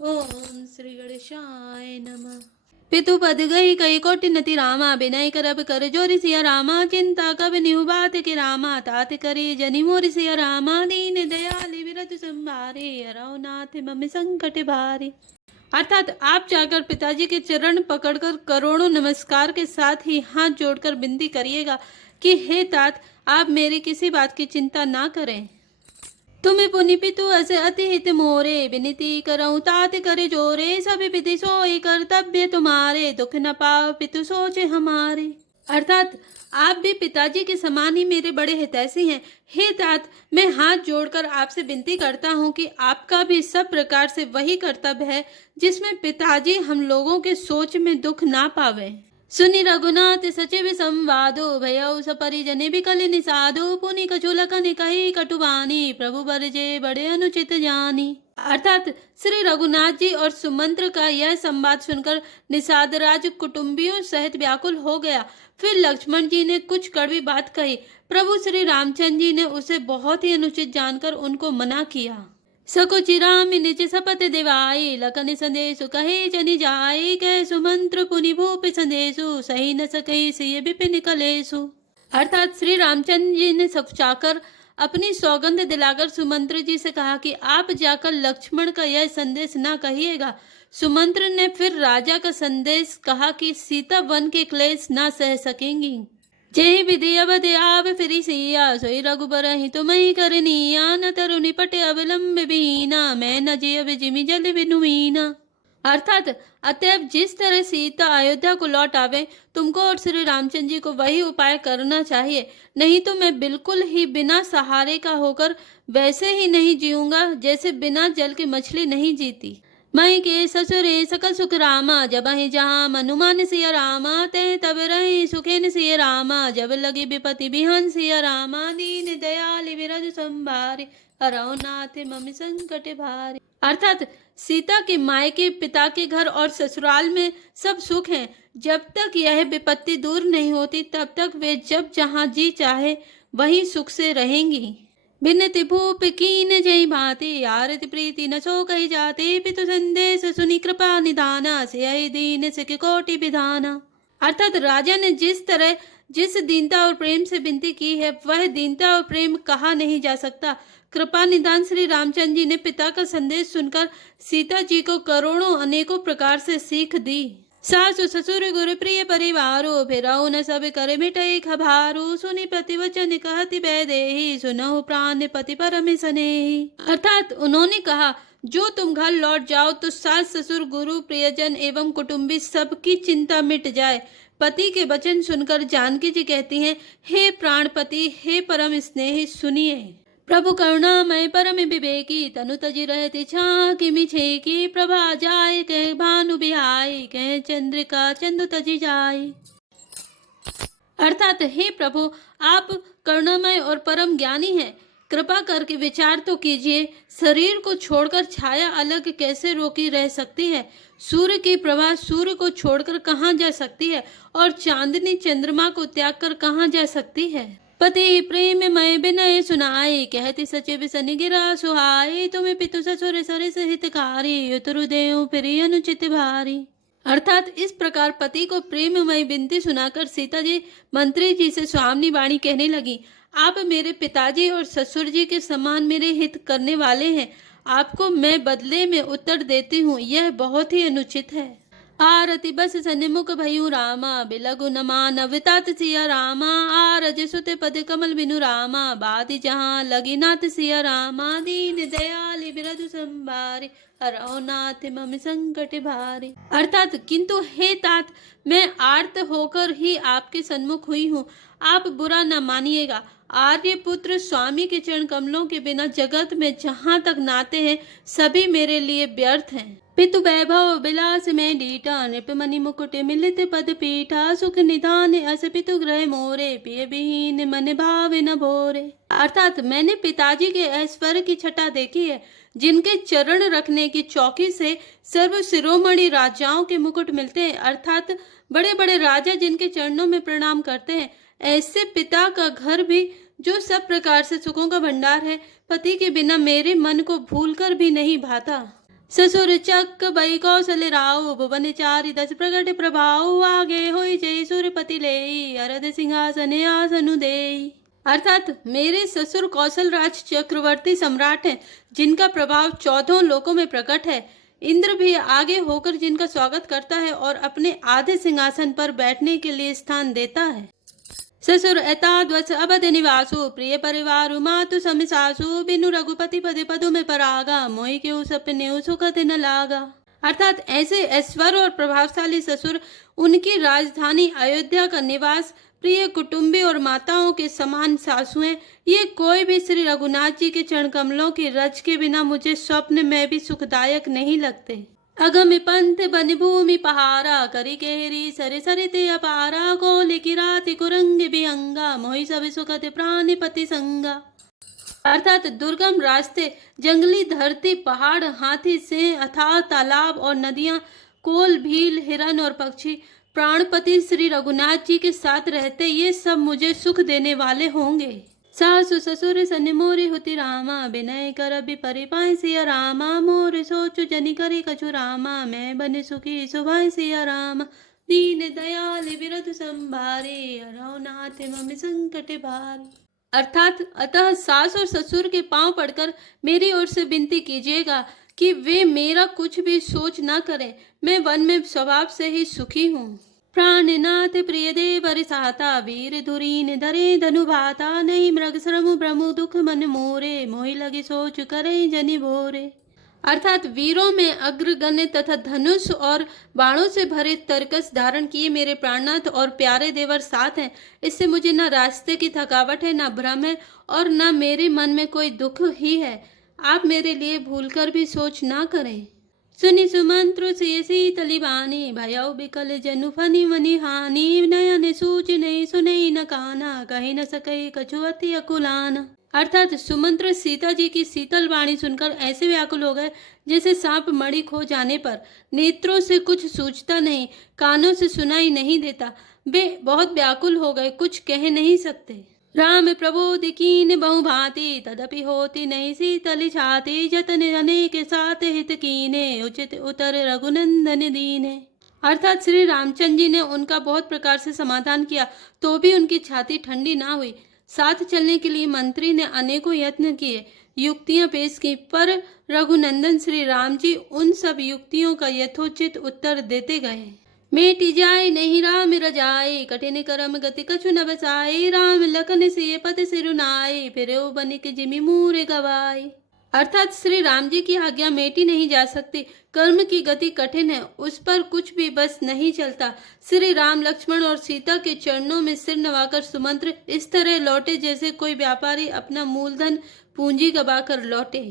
ओम श्री गणेशाय नमः। पितु पद गई कई कोटि नति रामा, बिनय करब कर जोरि सिया रामा, चिंता कब निहु बात के रामा, तात करे जनि मोरि सिया रामा, दीन दयाल विरत संभारे, हरौ नाथ मम संकट भारे। अर्थात आप जाकर पिताजी के चरण पकड़कर करोड़ों नमस्कार के साथ ही हाथ जोड़कर विनती करिएगा कि हे तात, आप मेरी किसी बात की चिंता ना करें। तुम्हें पुनि पितु अस अति हित मोरे, विनती करऊँ तात करे जोरे, सभी विधि सोई कर्तव्य तुम्हारे, दुख न पाओ पितु सोचे हमारे। अर्थात आप भी पिताजी के समान ही मेरे बड़े हितैषी हैं। हे तात, मैं हाथ जोड़कर आपसे विनती करता हूँ कि आपका भी सब प्रकार से वही कर्तव्य है जिसमें पिताजी हम लोगों के सोच में दुख ना पावे। सुनि रघुनाथ सचिव संवादो, भयउ सपरिजने बिकल निषादो, पुनि कछुलक कही कटुबानी, प्रभु बरजे बड़े अनुचित जानी। अर्थात श्री रघुनाथ जी और सुमंत्र का यह संवाद सुनकर निषादराज कुटुंबियों सहित व्याकुल हो गया। फिर लक्ष्मण जी ने कुछ कड़वी बात कही। प्रभु श्री रामचंद्र जी ने उसे बहुत ही अनुचित जानकर उनको मना किया। सकुचिराम निज सपत दिवाई, लखन संदेशु कहे जनि जाई, कह सुमंत्र पुनि भूप संदेशु, सही न सके सिय विपिन कलेशु। अर्थात श्री रामचंद्र जी ने सकुचाकर अपनी सौगंध दिलाकर सुमंत्र जी से कहा कि आप जाकर लक्ष्मण का यह संदेश ना कहिएगा। सुमंत्र ने फिर राजा का संदेश कहा कि सीता वन के क्लेश ना सह सकेंगी। जय विधि अवध आव फिरी सिया, सोई रघुबर ही तुम्हें करनिया, न तरुनि पटे अवलंब बीना, मैं न जिय जिमि जल विनुमीना। अर्थात अतएव जिस तरह सीता अयोध्या को लौट आवे, तुमको और श्री रामचंद्र जी को वही उपाय करना चाहिए, नहीं तो मैं बिल्कुल ही बिना सहारे का होकर वैसे ही नहीं जीऊंगा जैसे बिना जल की मछली नहीं जीती। मई के ससुरे सकल सुख रामा, जब ही जहाँ मनुमान सिया रामा, ते तब रही सुखेन सिया रामा, जब लगी विपति बिहान सिया रामा, दीन दयाल विरज संभारे, हरौ नाथ मम संकट भारे। अर्थात सीता के मायके, पिता के घर और ससुराल में सब सुख हैं। जब तक यह विपत्ति दूर नहीं होती तब तक वे जब जहाँ जी चाहे वही सुख से रहेंगी। भिन्नति भूप कीन जय भांति, आरति प्रीति न सो कही जाते, पितु संदेश सुनि कृपा निधाना, से दीन सिख कोटि विधाना। अर्थात राजा ने जिस तरह जिस दीनता और प्रेम से विनती की है, वह दीनता और प्रेम कहा नहीं जा सकता। कृपा निधान श्री रामचंद्र जी ने पिता का संदेश सुनकर सीता जी को करोड़ों अनेकों प्रकार से सीख दी। सासु ससुर गुरु प्रिय परिवारो, फिरऊ न सब कर मिटई खबारो, सुनि प्रतिवचन कहति वैदेही, सुनहु प्राण पति परम स्नेही। अर्थात उन्होंने कहा, जो तुम घर लौट जाओ तो सास ससुर गुरु प्रियजन एवं कुटुंबी सबकी चिंता मिट जाए। पति के वचन सुनकर जानकी जी कहती हैं, हे प्राणपति, हे परम स्नेही, सुनिए। प्रभु करुणामय परम विवेकी, तनु तजि रहति छाकिमि छेकी, प्रभा जाय कह भानु बिहाई, कह चंद्रिका चंदु तजि जाय। अर्थात हे प्रभु, आप करुणामय और परम ज्ञानी हैं, कृपा करके विचार तो कीजिए। शरीर को छोड़कर छाया अलग कैसे रोकी रह सकती है? सूर्य की प्रभा सूर्य को छोड़कर कहाँ जा सकती है? और चांदनी चंद्रमा को त्याग कर कहाँ जा सकती है? पति प्रेम मय विनय सुनाई, कहती सचिव सनि गिरा सुहाई, तुम्हें पितु ससुर सरिस हितकारी, उतरु देव फिर अनुचित भारी। अर्थात इस प्रकार पति को प्रेममय विनती सुनाकर सीता जी मंत्री जी से स्वामिनी वाणी कहने लगी, आप मेरे पिताजी और ससुर जी के समान मेरे हित करने वाले हैं, आपको मैं बदले में उत्तर देती हूँ, यह बहुत ही अनुचित है। आरति बस सन्मुख भयु रामा, बिलगु न मानवतात सिया रामा, आरज सुत पद कमल बिनु रामा, बाति जहाँ लगी नाथ सिया रामा, दीन दयाल बिरजु संभारे, हरौ नाथ मम संकट भारे। अर्थात किंतु हे तात, मैं आर्त होकर ही आपके सन्मुख हुई हूँ, आप बुरा न मानिएगा। आर्य पुत्र स्वामी के चरण कमलों के बिना जगत में जहाँ तक नाते हैं सभी मेरे लिए व्यर्थ हैं। पितु वैभव विलास में डीटा, नृपमणि मुकुट मिलित पद पीठा, सुख निधान अस पितु ग्रह मोरे, पिय विहीन मन भाव न भोरे। अर्थात मैंने पिताजी के ऐश्वर्य की छटा देखी है, जिनके चरण रखने की चौकी से सर्व शिरोमणि राजाओं के मुकुट मिलते हैं, अर्थात बड़े बड़े राजा जिनके चरणों में प्रणाम करते हैं। ऐसे पिता का घर भी जो सब प्रकार से सुखों का भंडार है, पति के बिना मेरे मन को भूलकर भी नहीं भाता। ससुर चक बई कौशल राव भुवन चारि 10 प्रगट प्रभाव आगे होई जय सुरपति लेई अरद सिंहासन आसनु देई। अर्थात मेरे ससुर कौशल राज चक्रवर्ती सम्राट हैं, जिनका प्रभाव 14 लोकों में प्रकट है। इंद्र भी आगे होकर जिनका स्वागत करता है और अपने आधे सिंहासन पर बैठने के लिए स्थान देता है। ससुर एताद्वत्स अवध निवासु प्रिय परिवारु मातु समिसासु बिनु रघुपति पदे पदों में परागा मोहि के सपने सुखत न लागा। अर्थात ऐसे ऐश्वर्य और प्रभावशाली ससुर, उनकी राजधानी अयोध्या का निवास, प्रिय कुटुंबी और माताओं के समान सासुएं, ये कोई भी श्री रघुनाथ जी के चरण कमलों की रज के बिना मुझे स्वप्न में भी सुखदायक नहीं लगते। अगम पंथ बन भूमि पहारा करी केहरी सरे सरिते अपारा कोलि की राति कुरंग बिहंगा मोहि सब सुखत प्राणिपति संगा। अर्थात दुर्गम रास्ते, जंगली धरती, पहाड़, हाथी, सिंह, अथाह तालाब और नदियां, कोल, भील, हिरन और पक्षी प्राणपति श्री रघुनाथ जी के साथ रहते, ये सब मुझे सुख देने वाले होंगे। सासु ससुर सन मोरे हुति रामा विनय कर परिपाय सिया रामा मोर सोचु जनि करे कछु रामा मैं बने सुखी सुभाय सिया रामा दीन दयाल विरधु संभारे अरौनाथ मम संकट भारी। अर्थात अतः सास और ससुर के पांव पड़कर मेरी ओर से विनती कीजिएगा कि वे मेरा कुछ भी सोच न करें। मैं वन में स्वभाव से ही सुखी हूँ। प्राणनाथ प्रिय देव रिसाता वीर धुरीन धरे धनु भाता नहीं मृग श्रम ब्रह्म दुख मन मोरे मोहि लगे सोच करे जनि भोरे। अर्थात वीरों में अग्रगण्य तथा धनुष और बाणों से भरे तरकस धारण किए मेरे प्राणनाथ और प्यारे देवर साथ हैं। इससे मुझे न रास्ते की थकावट है, न भ्रम है और न मेरे मन में कोई दुख ही है। आप मेरे लिए भूलकर भी सोच ना करें। सुनि सुमंत्र से शीतली बानी भयउ बिकल जनु फनि मनि हानि नयन सूच नहीं सुनई न काना कही न सकई कछु अति अकुलाना। अर्थात सुमंत्र सीता जी की शीतल वाणी सुनकर ऐसे व्याकुल हो गए जैसे सांप मणि खो जाने पर। नेत्रों से कुछ सूझता नहीं, कानों से सुनाई नहीं देता। वे बहुत व्याकुल हो गए, कुछ कह नहीं सकते। राम प्रबोध कीन बहु भांति तदपि होती नहीं शीतल छाती जतन अनेक साथ हित कीने उचित उतर रघुनंदन दीने। अर्थात श्री रामचंद्र जी ने उनका बहुत प्रकार से समाधान किया तो भी उनकी छाती ठंडी ना हुई। साथ चलने के लिए मंत्री ने अनेकों यत्न किए, युक्तियां पेश की, पर रघुनंदन श्री राम जी उन सब युक्तियों का यथोचित उत्तर देते गए। मेटी जाए नहीं राम रजाए कठिन करम गति कछु न बसाए राम लखन सिय पति सिरुनाए फिर बनिक जिमि मूरे गवाए। अर्थात श्री राम जी की आज्ञा मेटी नहीं जा सकती। कर्म की गति कठिन है, उस पर कुछ भी बस नहीं चलता। श्री राम लक्ष्मण और सीता के चरणों में सिर नवाकर सुमंत्र इस तरह लौटे जैसे कोई व्यापारी अपना मूलधन पूंजी गवाकर लौटे।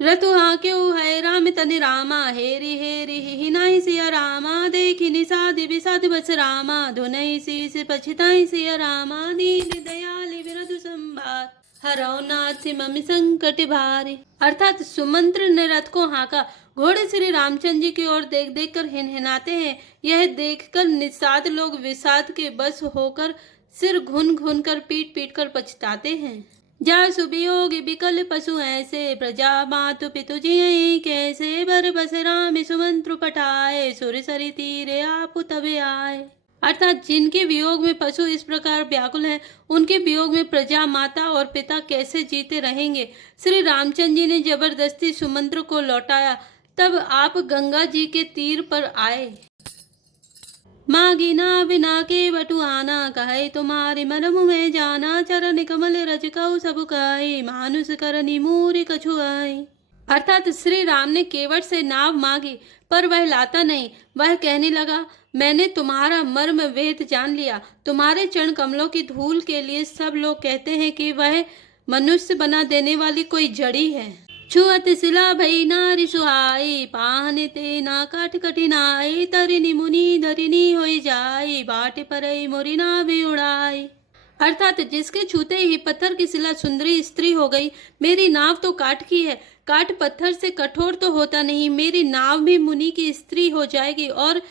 रतु हाक्यो है राम तनि रामा हेरी हेरी हिनाई सिया रामा देखी निषाद विषाद बस रामा धुनई शीस पछताई सिया रामा दीन दयाल विरधु संभार हरौ नाथ मम संकट भारी। अर्थात सुमंत्र ने रथ को हाँका। घोड़े श्री रामचंद्र जी की ओर देख देख कर हिनहिनाते हैं। यह देखकर निषाद लोग विषाद के बस होकर सिर घुन घुन कर पीट पीट कर पछताते हैं। जा सुवियोगी विकल पशु ऐसे प्रजा मातु पितु जियहि कैसे बर बस राम सुमंत्र पठाए सुर सरि तीरे आप तबे आए। अर्थात जिनके वियोग में पशु इस प्रकार व्याकुल हैं, उनके वियोग में प्रजा, माता और पिता कैसे जीते रहेंगे। श्री रामचंद्र जी ने जबरदस्ती सुमंत्र को लौटाया। तब आप गंगा जी के तीर पर आए। मागिना बिना के बटुआना कहे तुम्हारी मरम में जाना चरण कमल रज कऊ सब कहे मानुष करनी मूरी कछु आए। अर्थात श्री राम ने केवट से नाव मांगी पर वह लाता नहीं। वह कहने लगा, मैंने तुम्हारा मर्म वेद जान लिया। तुम्हारे चरण कमलों की धूल के लिए सब लोग कहते हैं कि वह मनुष्य बना देने वाली कोई जड़ी है। छुअत शिला भई नारी सुहाई पाहन ते ना काट कठिनाई तरिनी मुनि धरिनी होई जाई बाट परई मोरी ना भी उड़ाई। अर्थात जिसके छूते ही पत्थर की शिला सुंदरी स्त्री हो गई। मेरी नाव तो काठ की है, काठ पत्थर से कठोर तो होता नहीं। मेरी नाव भी मुनि की स्त्री हो जाएगी और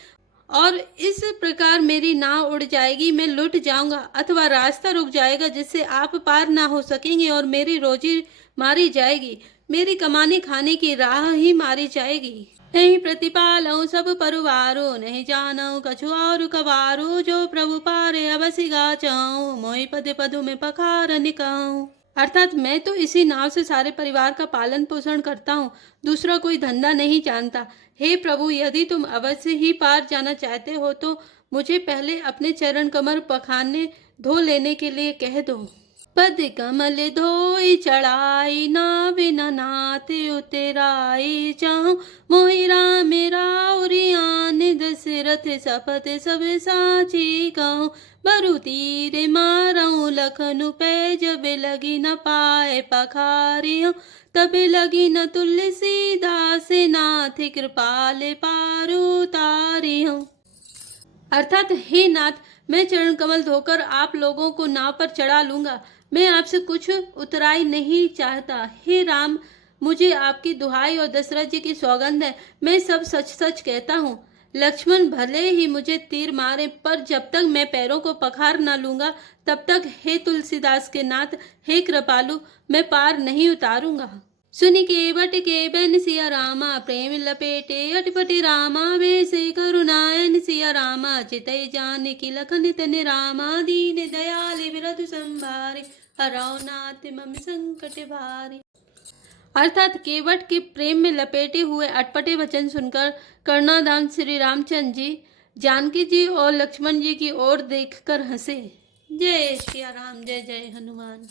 इस प्रकार मेरी नाव उड़ जाएगी। मैं लुट जाऊंगा अथवा रास्ता रुक जाएगा जिससे आप पार ना हो सकेंगे और मेरी रोजी मारी जाएगी। मेरी कमाने खाने की राह ही मारी जाएगी। नहीं प्रतिपालऊ सब परिवारो, नहीं जानऊ कछु और कबारो, जो प्रभु पारे अवसि गाचऊं, मोहि पद पदु में पखार निकाऊं। अर्थात मैं तो इसी नाव से सारे परिवार का पालन पोषण करता हूँ, दूसरा कोई धंधा नहीं जानता। हे प्रभु, यदि तुम अवश्य ही पार जाना चाहते हो तो मुझे पहले अपने चरण कमर पखाने धो लेने के लिए कह दो। पद कमल धोई चढ़ाई, ना बिना नाथ उतराई, चाहूं मोहि राम राउरियान, दशरथ सपत सब साची कहूं, बरु तीर मारऊं लखनु पे, जब लगी न पाए पखारियों, तब लगी न तुलसीदास, नाथ कृपाल पारु तारियों। अर्थात हे नाथ, मैं चरण कमल धोकर आप लोगों को नाव पर चढ़ा लूंगा। मैं आपसे कुछ उतराई नहीं चाहता। हे राम, मुझे आपकी दुहाई और दशरथ जी की सौगंध है, मैं सब सच सच कहता हूँ। लक्ष्मण भले ही मुझे तीर मारे, पर जब तक मैं पैरों को पखार न लूंगा तब तक हे तुलसीदास के नाथ, हे कृपालु, मैं पार नहीं उतारूंगा। सुनि केवट के बन सिया रामा, प्रेम लपेटे अटपटे रामा, वैसे करुणायन सिया रामा, चितई जान की लखन तन रामा, दीन दयाल बिरधु संभारे, हराओ नाथ मम संकट भारी। अर्थात केवट के प्रेम में लपेटे हुए अटपटे वचन सुनकर करुणाधाम श्री रामचंद्र जी जानकी जी और लक्ष्मण जी की ओर देखकर हंसे। जय श्री राम, जय जय हनुमान।